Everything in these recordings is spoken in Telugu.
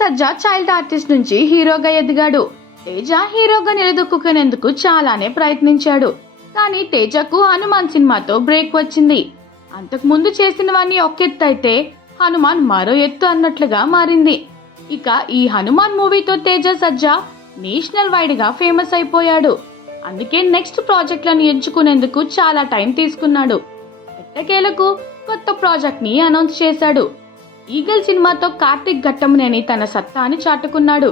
సజ్జా చైల్డ్ ఆర్టిస్ట్ నుంచి హీరోగా ఎదిగాడు. తేజ హీరోగా నిలదొక్కునేందుకు చాలానే ప్రయత్నించాడు. కానీ తేజకు హనుమాన్ సినిమాతో బ్రేక్ వచ్చింది. అంతకు ముందు చేసినవన్నీ ఒకెత్తు అయితే హనుమాన్ మరో ఎత్తు అన్నట్లుగా మారింది. ఇక ఈ హనుమాన్ మూవీతో తేజ సజ్జా నేషనల్ వైడ్ గా ఫేమస్ అయిపోయాడు. అందుకే నెక్స్ట్ ప్రాజెక్టులను ఎంచుకునేందుకు చాలా టైం తీసుకున్నాడు. ఎట్టకేలకు కొత్త ప్రాజెక్ట్ ని అనౌన్స్ చేశాడు. ఈగల్ సినిమాతో కార్తిక్ ఘట్టమనేని తన సత్తాని చాటుకున్నాడు.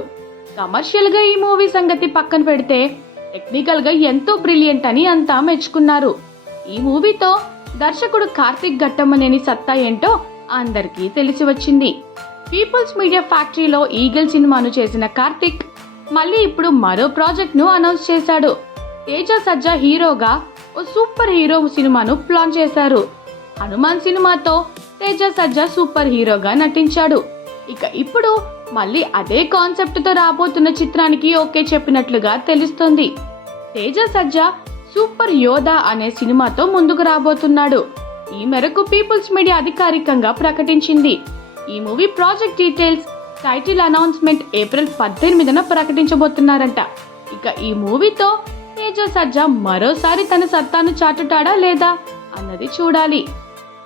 కమర్షియల్ గా ఈ మూవీ సంగతి పక్కన పెడితే టెక్నికల్ గా ఎంతో బ్రిలియంట్ అని అంతా మెచ్చుకున్నారు. ఈ మూవీతో దర్శకుడు కార్తిక్ ఘట్టమనేని సత్తా ఏంటో అందరికీ తెలిసి వచ్చింది. పీపుల్స్ మీడియా ఫ్యాక్టరీలో ఈగల్ సినిమాను చేసిన కార్తిక్ మళ్ళీ ఇప్పుడు మరో ప్రాజెక్ట్ ను అనౌన్స్ చేశాడు. తేజ సజ్జా హీరోగా ఓ సూపర్ హీరో సినిమాను ప్లాన్ చేశారు. హనుమాన్ సినిమాతో తేజ సజ్జా సూపర్ హీరోగా నటించాడు. ఇక ఇప్పుడు మళ్ళీ అదే కాన్సెప్ట్ తో రాబోతున్న చిత్రానికి ఓకే చెప్పినట్లుగా తెలుస్తోంది. తేజ సజ్జా సూపర్ యోధా అనే సినిమాతో ముందుకు రాబోతున్నాడు. ఈ మేరకు పీపుల్స్ మీడియా అధికారికంగా ప్రకటించింది. ఈ movie project details, title announcement April 18న ప్రకటించబోతున్నారంట. ఇక ఈ మూవీతో తేజ సజ్జా మరోసారి తన సత్తాను చాటుతాడా లేదా అన్నది చూడాలి.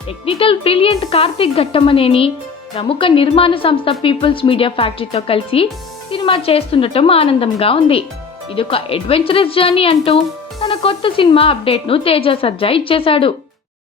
టెక్నికల్ బ్రిలియంట్ కార్తిక్ ఘట్టమనేని ప్రముఖ నిర్మాణ సంస్థ పీపుల్స్ మీడియా ఫ్యాక్టరీతో కలిసి సినిమా చేస్తుండటం ఆనందంగా ఉంది. ఇదొక అడ్వెంచరస్ జర్నీ అంటూ తన కొత్త సినిమా అప్డేట్ ను తేజ సజ్జా ఇచ్చేశాడు.